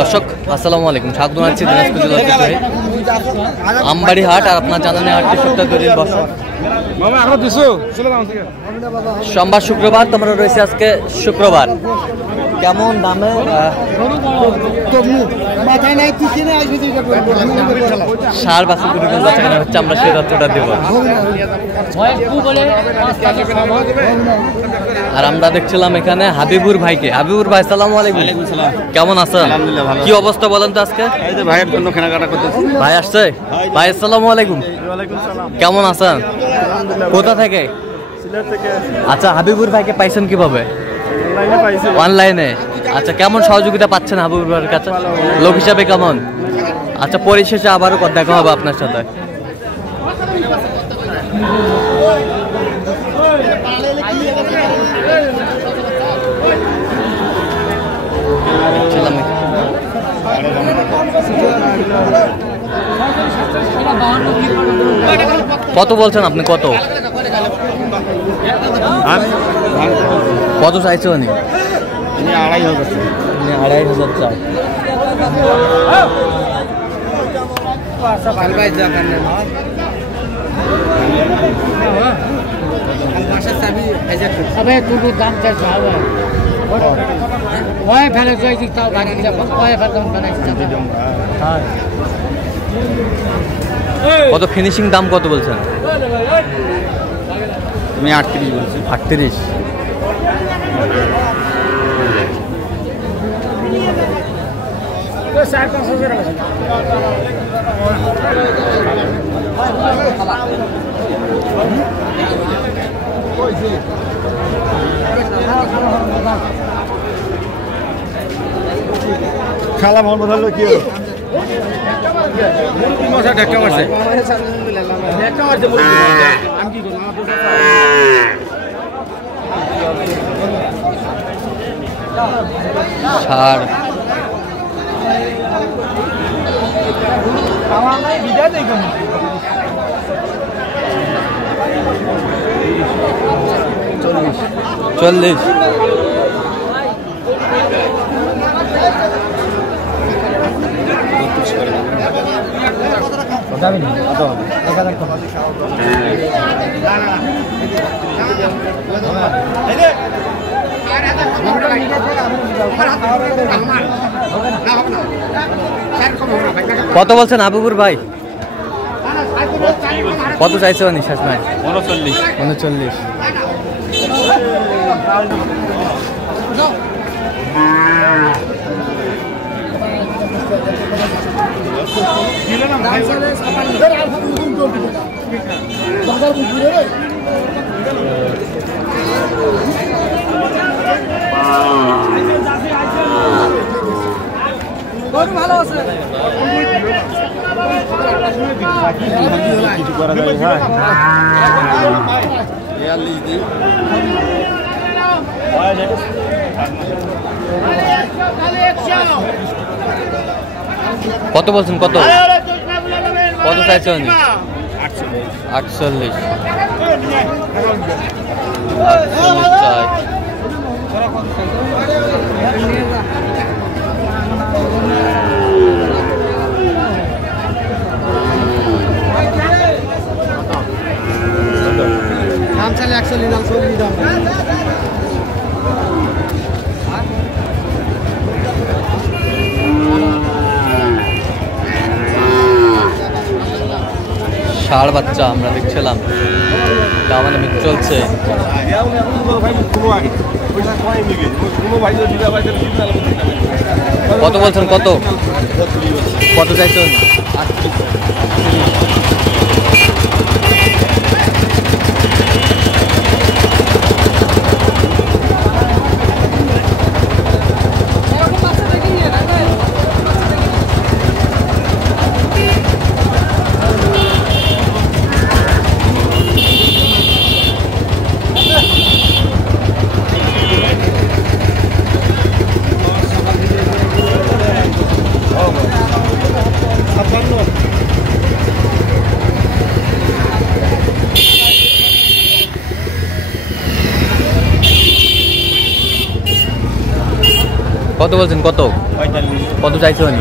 দর্শক আসসালামু আলাইকুম, স্বাগত জানাচ্ছি দিনাজপুর জেলার আমবাড়ি হাট। আর আপনার জানেন হাটটি সপ্তাহ দুদিন বসে, সোমবার শুক্রবার। তোমরা রয়েছে আজকে শুক্রবার। কেমন দামে সার বাছুর কেনা হচ্ছে, আমরা সেই তথ্যটা দেব। আর আমরা দেখছিলাম এখানে হাবিবুর ভাইকে। হাবিবুর ভাই আসসালামু আলাইকুম। কেমন আছেন? কি অবস্থা বলেন তো আজকে? ভাইয়ের জন্য কেনাকাটা করতেছি। ভাই আসছে? ভাই আসসালামু আলাইকুম। কেমন আছেন? কোথা থেকে? আচ্ছা, হাবিবুর ভাইকে পাইছেন কিভাবে? অনলাইনে। আচ্ছা, কেমন সহযোগিতা পাচ্ছেন হাবিবুর ভাইয়ের কাছে? লোক হিসাবে কেমন? আচ্ছা, পরিশেষে আবারও দেখা হবে আপনার সাথে। কত বলছেন আপনি? কত কত চাইছে উনি? 2,500 চাই। কত ফিনিশিং দাম কত বলছেন? আমি 38 বলছি। 38। খালা মন বদল কি হলো? সার চল্লিশ। কত বলছেন হাবিবুর ভাই? কত চাইছে নিঃশ্বাস নাই? 39। ভালো আছে। কিছু করা যায় ভাই? কত বলছেন? কত কত চাইছে উনি? 48 চাই। দাম চাইলে 140 দাম 40 দাম। ষাড় বাচ্চা আমরা দেখছিলাম, দামানে মিট চলছে। কত বলছেন? কত কত চাইছেন? কত বলছেন? কত 45 কত চাইছে উনি?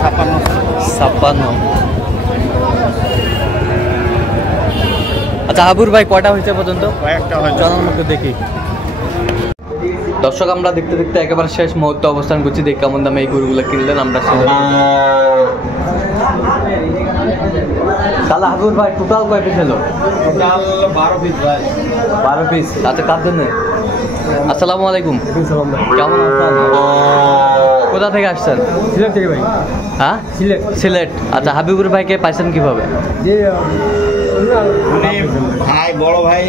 56 56। আচ্ছা হাবুর ভাই কয়টা হয়েছে পর্যন্ত? কয়েকটা হয় চল আমাকে দেখি। দর্শক আমরা দেখতে দেখতে একেবারে শেষ মুহূর্তে অবস্থান করছি। দেখ কেমন দামে এই গরুগুলো কিনলেন আমরা। তাহলে হাবুর ভাই টোটাল কয় পিস হলো? টোটাল 12 পিস ভাই। 12 পিস। আচ্ছা কার জন্য? আসসালামু আলাইকুম। কেমন আছেন? কোথা থেকে আসছেন? সিলেট থেকে ভাই। হ্যাঁ সিলেট। সিলেট। আচ্ছা হাবিবুর ভাইকে পাইছেন কিভাবে? যে মানে ভাই বড় ভাই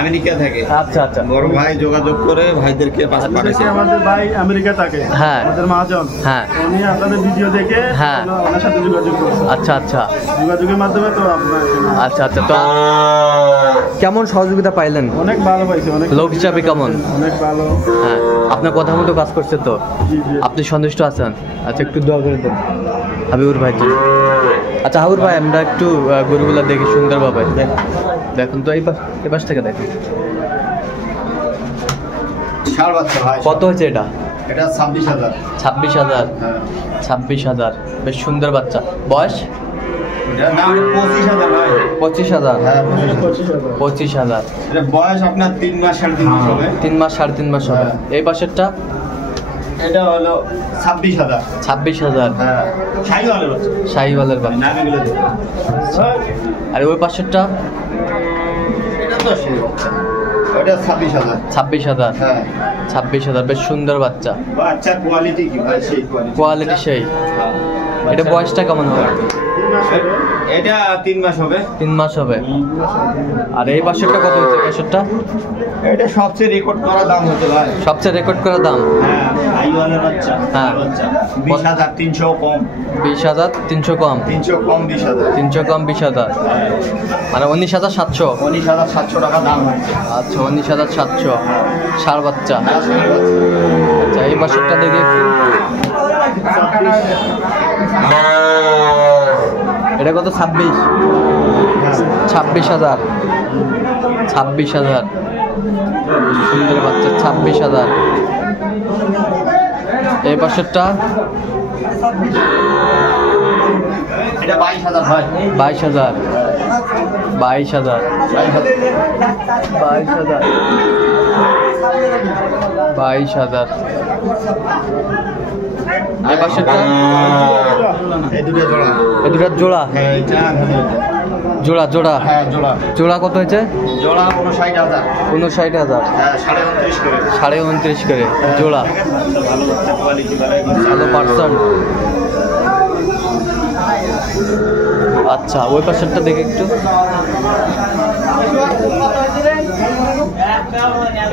আমেরিকা থাকে, আচ্ছা আচ্ছা বড় ভাই যোগাযোগ করে ভাইদেরকে পাশে পাঠাচ্ছে। আমাদের ভাই আমেরিকা থাকে, হ্যাঁ। আমাদের মহাজন, হ্যাঁ উনি আপনাদের ভিডিও দেখে হ্যাঁ। ওনার সাথে যোগাযোগ করছে। আচ্ছা আচ্ছা যোগাযোগের মাধ্যমে তো আপনার আচ্ছা আচ্ছা। তো কেমন সহযোগিতা পাইলেন? অনেক ভালো পাইছে, অনেক লোক হিসাবে কেমন? অনেক ভালো। হ্যাঁ আপনার কথা মতো কাজ করছে তো? জি জি। আপনি সন্তুষ্ট আছেন? আচ্ছা একটু দোয়া করে দেন হাবিবুর ভাই জন্য। আচ্ছা হাবিবুর ভাই আমরা একটু গরুগুলা দেখি সুন্দরভাবে। দেখুন তো এই পাশ থেকে দেখুন। ষাঁড় বাচ্চা ভাই। কত হয়েছে এটা? এটা 26,000। 26,000। হ্যাঁ। 26,000 বেশ সুন্দর বাচ্চা। বয়স? এটা না 25,000 ভাই। 25,000। হ্যাঁ 25,000। এটা বয়স আপনার 3 মাস 3.5 মাস হবে। 3 মাস 3.5 মাস হবে। এই পাশেরটা? এটা হলো 26,000। 26,000। হ্যাঁ শাহিওয়ালের বাচ্চা। শাহিওয়ালের বাচ্চা। নামগুলো দেখুন। আর ওই পাশেরটা? এটা তো সেই বাচ্চা। ওটা 26,000। 26,000। হ্যাঁ 26,000 বেশ সুন্দর বাচ্চা। বাচ্চার কোয়ালিটি কি ভাই? সেই কোয়ালিটি। কোয়ালিটি সেই। এটা বয়সটা কেমন হবে? এটা 3 মাস হবে। 3 মাস হবে। আর এই পাশেরটা কত হচ্ছে? পাশেরটা? এটা সবচেয়ে রেকর্ড করা দাম হচ্ছে ভাই। সবচেয়ে রেকর্ড করা দাম? হ্যাঁ আইওয়ালের বাচ্চা। হ্যাঁ। বাচ্চা 20,300 কম। 20,300 কম। 300 কম 20,000। 300 কম 20,000। মানে 19,700। 19,700 টাকা দাম হচ্ছে। আচ্ছা 19,700। ষাঁড় বাচ্চা। আচ্ছা এই পাশেরটা দেখি একটু। এটা কত? 26,000। 26,000। সুন্দর বাচ্চা 26,000। এই পাশেরটা? এটা 22,000 ভাই। 22,000। 22,000। 22,000। এই পাশেরটা? এই দুটো জোড়া। এই দুটার জোড়া? হ্যাঁ এটা জোড়া জোড়া হ্যাঁ জোড়া। জোড়া কত হয়েছে? জোড়া 59,000। 59,000। হ্যাঁ 29.5 করে। 29.5 করে জোড়া। ভালো বাচ্চা কোয়ালিটি ভালো। ভালো পার্সেন্ট। আচ্ছা ওই পাশেরটা দেখে একটু।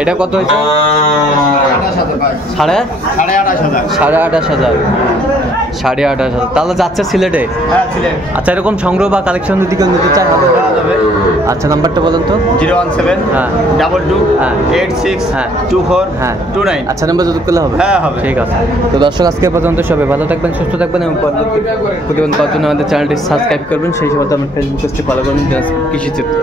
এটা কত হয়েছে? 28,000 ভাই। সাড়ে 28,000। 28,500। 28,500। তাহলে যাচ্ছে সিলেটে? হ্যাঁ ছিলেন। আচ্ছা এরকম সংগ্রহ বা কালেকশন যদি কেউ নিতে চায় হবে? যাবে। আচ্ছা নাম্বারটা বলুন তো। 017 হ্যাঁ 22 হ্যাঁ 86 হ্যাঁ 24 হ্যাঁ 29। আচ্ছা নাম্বার যোগ করলে হবে? হ্যাঁ হবে। ঠিক আছে। তো দর্শক আজকে পর্যন্ত সবাই ভালো থাকবেন, সুস্থ থাকবেন এবং পরবর্তী প্রতিবেদন পাওয়ার জন্য আমাদের চ্যানেলটি সাবস্ক্রাইব করবেন। সেই সাথে আমার ফেসবুক পেজটি ফলো করবেন কৃষি চিত্র।